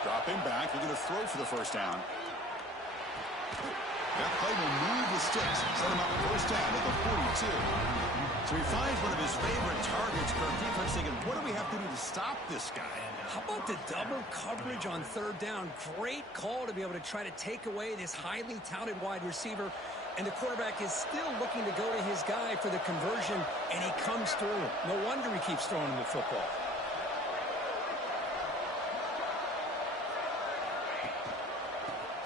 Dropping back, looking to throw for the first down. That play will move the sticks, set him up first down at the 42. So he finds one of his favorite targets. Kirk defense thinking, what do we have to do to stop this guy? How about the double coverage on 3rd down? Great call to be able to try to take away this highly touted wide receiver. And the quarterback is still looking to go to his guy for the conversion, and he comes through. No wonder he keeps throwing him the football.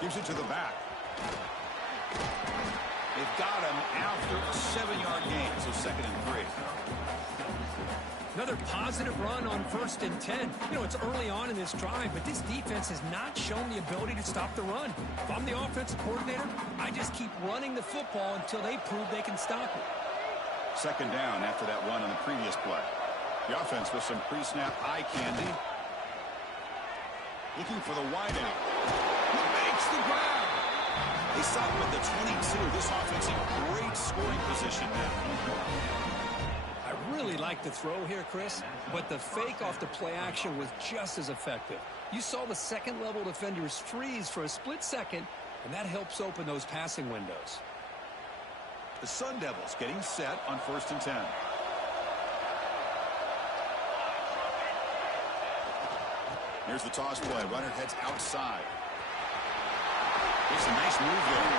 Gives it to the back. They've got him after a 7-yard gain, so 2nd and 3. Another positive run on 1st and 10. You know, it's early on in this drive, but this defense has not shown the ability to stop the run. If I'm the offensive coordinator, I just keep running the football until they prove they can stop it. 2nd down after that run on the previous play. The offense with some pre-snap eye candy. Looking for the wideout. He makes the grab. They stop him at the 22. This offense in great scoring position now. I really like the throw here, Chris, but the fake off the play action was just as effective. You saw the second-level defenders freeze for a split second, and that helps open those passing windows. The Sun Devils getting set on 1st and 10. Here's the toss play. Runner heads outside. It's a nice move there.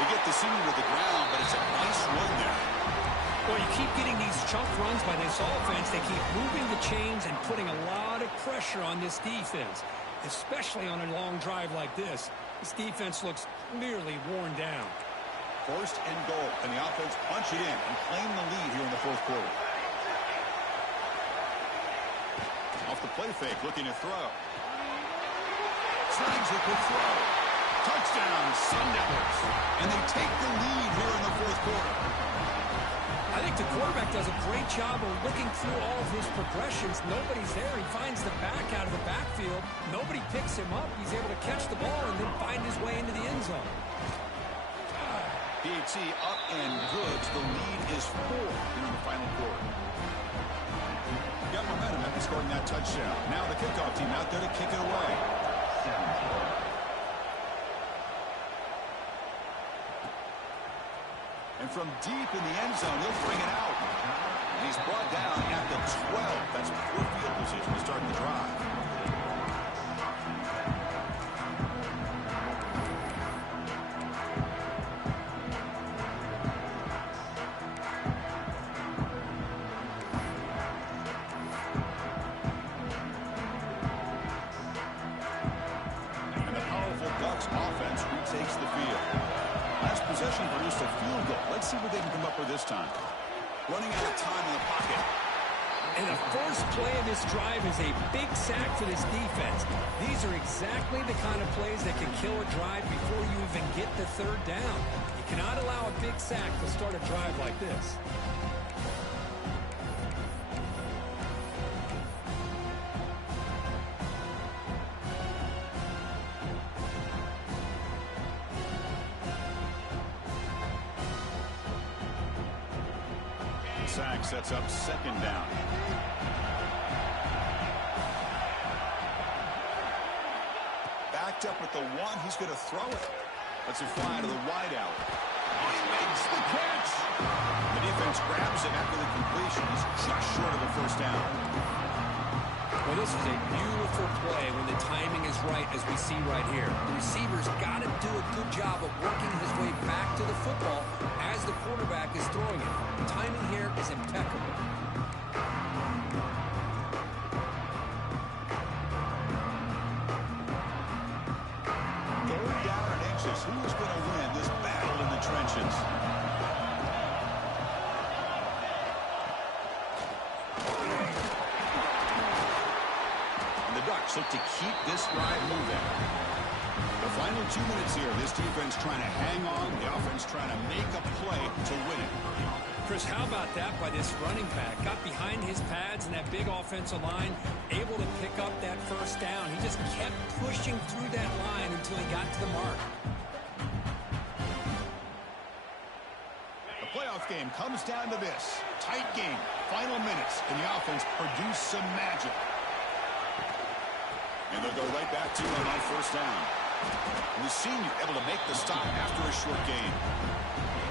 They get the senior with the ground, but it's a nice run there. Well, you keep getting these chunk runs by this offense. They keep moving the chains and putting a lot of pressure on this defense, especially on a long drive like this. This defense looks clearly worn down. 1st and goal. Can the offense punch it in and claim the lead here in the 4th quarter? Off the play fake, looking to throw. Snags a good throw. Touchdown, Sun Devils. And they take the lead here in the 4th quarter. I think the quarterback does a great job of looking through all of his progressions. Nobody's there. He finds the back out of the backfield. Nobody picks him up. He's able to catch the ball and then find his way into the end zone. PAT up and good. The lead is 4 here in the final quarter. Got momentum after scoring that touchdown. Now the kickoff team out there to kick it away. And from deep in the end zone, he'll bring it out. And he's brought down at the 12. That's poor field position to start the drive. And the powerful Ducks offense retakes the field. Last possession produced a field goal. Let's see what they can come up with this time. Running out of time in the pocket. And the first play of this drive is a big sack for this defense. These are exactly the kind of plays that can kill a drive before you even get the 3rd down. You cannot allow a big sack to start a drive like this. sack sets up second down. Backed up at the 1. He's going to throw it. Let's it fly to the wideout. Oh, he makes the catch. The defense grabs it after the completion. He's just short of a first down. Well, this is a beautiful play when the timing is right, as we see right here. The receiver's got to do a good job of working his way back to the football as the quarterback is throwing it. The timing here is impeccable. Third down and inches. Who's going to win this battle in the trenches? Look to keep this drive moving. The final 2 minutes here. This defense trying to hang on. The offense trying to make a play to win it. Chris, how about that by this running back? Got behind his pads and that big offensive line, able to pick up that first down. He just kept pushing through that line until he got to the mark. The playoff game comes down to this. Tight game. Final minutes. Can the offense produce some magic? And they'll go right back to him on first down. And the senior able to make the stop after a short gain.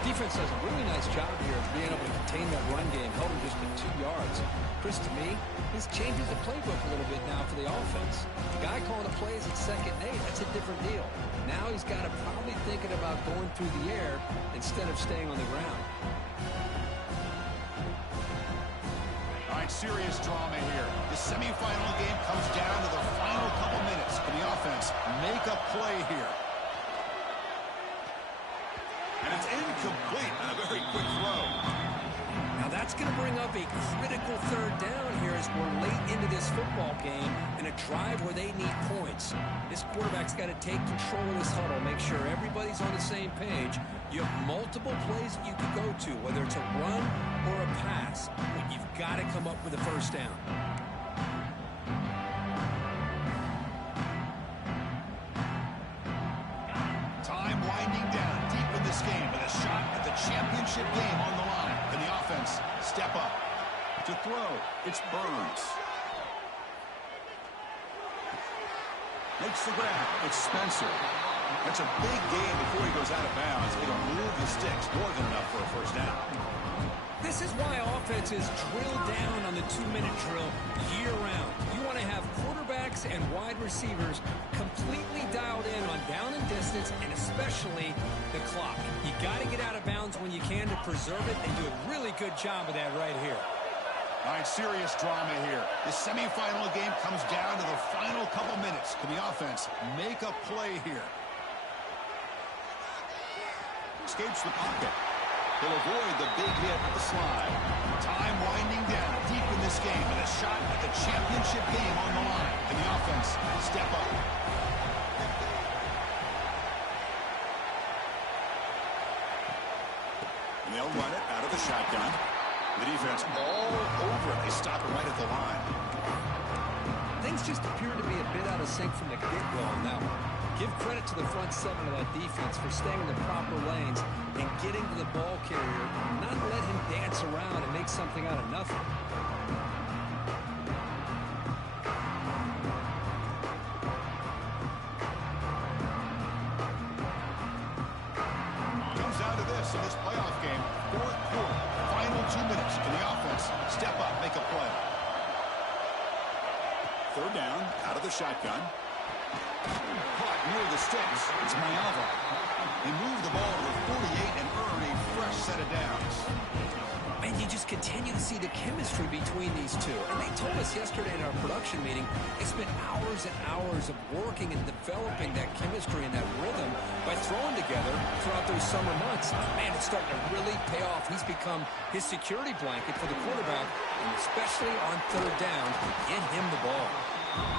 Defense does a really nice job here of being able to contain that run game, held him just to 2 yards. Chris, to me, this changes the playbook a little bit now for the offense. The guy calling the plays at 2nd and 8, that's a different deal. Now he's got to probably thinking about going through the air instead of staying on the ground. Serious drama here. The semifinal game comes down to the final couple minutes. Can the offense make a play here? And it's incomplete on a very quick throw. Now that's going to bring up a critical third down here as we're late into this football game in a drive where they need points. This quarterback's got to take control of this huddle, make sure everybody's on the same page. You have multiple plays that you could go to, whether it's a run or a pass, but you've got to come up with a first down. Time winding down deep in this game with a shot at the championship game on the line. Can the offense step up to throw? It's Burns. Makes the grab. It's Spencer. That's a big gain before he goes out of bounds. It'll move the sticks more than enough for a first down. This is why offenses drill down on the 2-minute drill year-round. You want to have quarterbacks and wide receivers completely dialed in on down and distance, and especially the clock. You got to get out of bounds when you can to preserve it, and do a really good job of that right here. All right, serious drama here. The semifinal game comes down to the final couple minutes. Can the offense make a play here? Escapes the pocket. He'll avoid the big hit of the slide. Time winding down deep in this game with a shot at the championship game on the line. Can the offense step up? And they'll run it out of the shotgun. The defense all over it. They stop it right at the line. Things just appear to be a bit out of sync from the get-go on that one. Give credit to the front 7 of that defense for staying in the proper lanes and getting to the ball carrier, not let him dance around and make something out of nothing. Comes down to this in this playoff game. 4th quarter, final 2 minutes. Can the offense step up, make a play? 3rd down, out of the shotgun. Caught near the sticks. It's Mayava. They move the ball to the 48 and earn a fresh set of downs. And you just continue to see the chemistry between these two. And they told us yesterday in our production meeting, they spent hours and hours of working and developing that chemistry and that rhythm by throwing together throughout those summer months. Man, it's starting to really pay off. He's become his security blanket for the quarterback, and especially on 3rd down, get him the ball.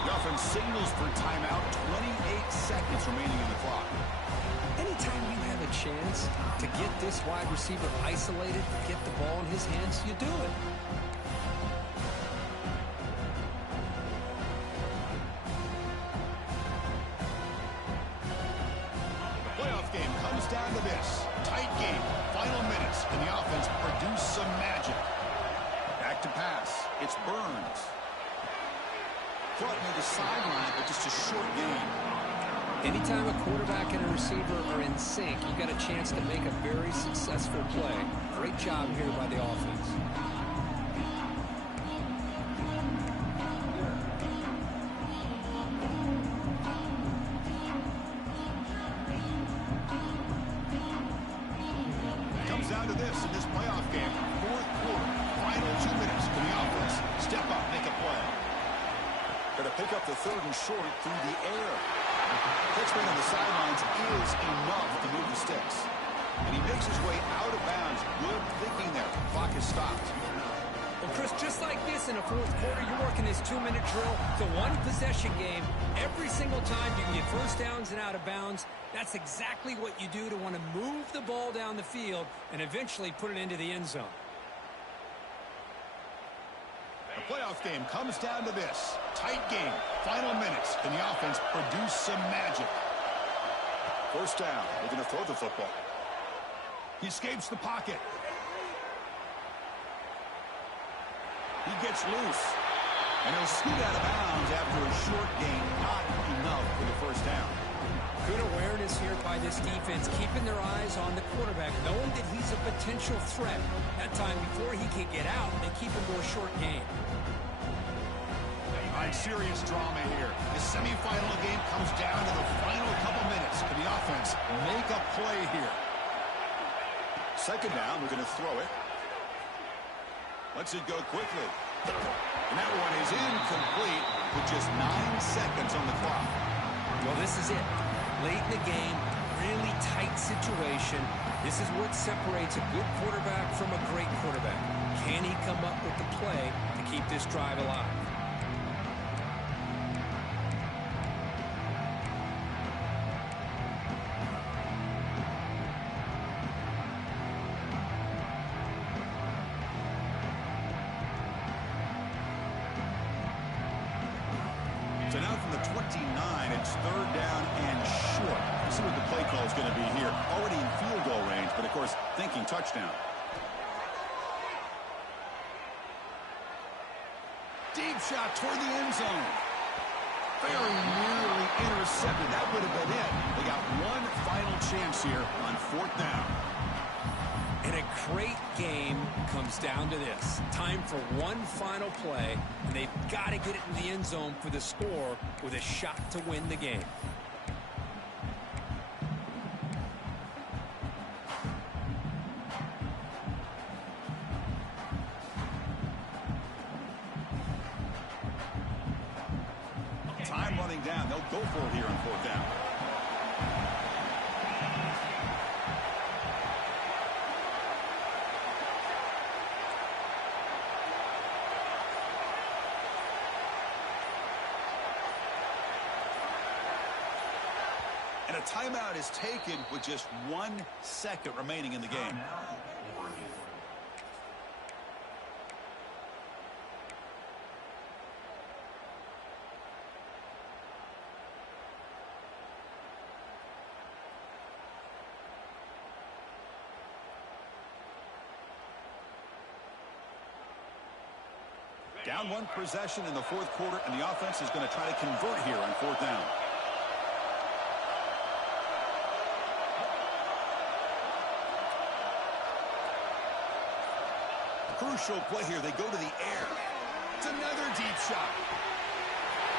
The offense signals for timeout. 28 seconds remaining in the clock. Anytime you have a chance to get this wide receiver isolated, get the ball in his hands, you do it. Playoff game comes down to this. Tight game. Final minutes. Can the offense produce some magic? to pass. It's Burns. Caught near the sideline, but just a short gain. Anytime a quarterback and a receiver are in sync, you've got a chance to make a very successful play. Great job here by the offense. Comes down to this in this playoff game. Fourth quarter, final 2 minutes for the offense. Step up, make a play. Going to pick up the third and short through the air. Catchman on the sidelines is enough to move the sticks. And he makes his way out of bounds. Good thinking there. Clock is stopped. Well, Chris, just like this in a fourth quarter, you're working this 2-minute drill. It's a one-possession game. Every single time you can get first downs and out of bounds. That's exactly what you do to want to move the ball down the field and eventually put it into the end zone. The playoff game comes down to this. Tight game. Final minutes. Can the offense produce some magic? First down. They're going to throw the football. He escapes the pocket. He gets loose. And he'll scoot out of bounds after a short gain. Not enough for the first down. Good awareness here by this defense, keeping their eyes on the quarterback, knowing that he's a potential threat. That time before he can get out, they keep him to a short gain. All right, serious drama here. The semifinal game comes down to the final couple minutes. Can the offense make a play here? Second down, we're going to throw it. Lets it go quickly. And that one is incomplete with just 9 seconds on the clock. Well, this is it. Late in the game, really tight situation. This is what separates a good quarterback from a great quarterback. Can he come up with the play to keep this drive alive? So now from the 29, it's third down and short. Let's see what the play call is going to be here. Already in field goal range, but of course, thinking touchdown. Deep shot toward the end zone. Very nearly intercepted. That would have been it. They got one final chance here on fourth down. And a great game comes down to this. Time for one final play, and they've got to get it in the end zone for the score with a shot to win the game. Time running down. They'll go for it here on fourth down. And a timeout is taken with just 1 second remaining in the game. Down one possession in the fourth quarter, and the offense is going to try to convert here on fourth down. Crucial play here. They go to the air. It's another deep shot.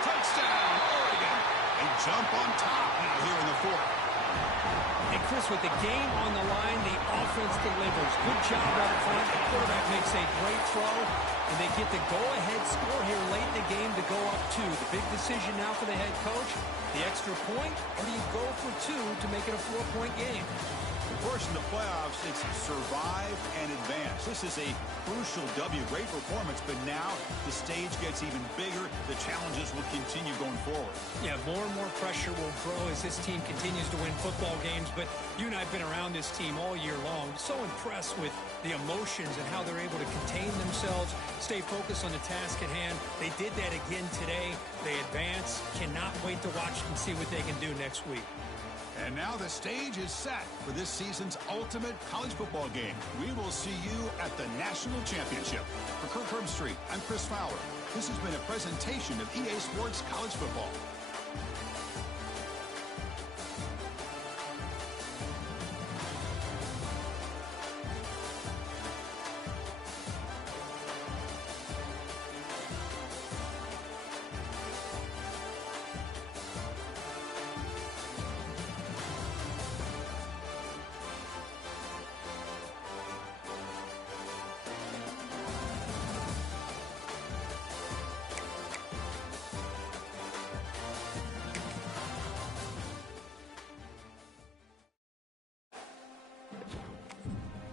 Touchdown, Oregon. They jump on top now here in the fourth. And Chris, with the game on the line, the offense delivers. Good job up front. The quarterback makes a great throw, and they get the go-ahead score here late in the game to go up 2. The big decision now for the head coach, the extra point, or do you go for 2 to make it a 4-point game? Of course, in the playoffs, it's survive and advance. This is a crucial W. Great performance, but now the stage gets even bigger. The challenges will continue going forward. Yeah, more and more pressure will grow as this team continues to win football games, but you and I have been around this team all year long. So impressed with the emotions and how they're able to contain themselves, stay focused on the task at hand. They did that again today. They advance. Cannot wait to watch and see what they can do next week. And now the stage is set for this season's ultimate college football game. We will see you at the National Championship. For Kirk Herbstreit, I'm Chris Fowler. This has been a presentation of EA Sports College Football.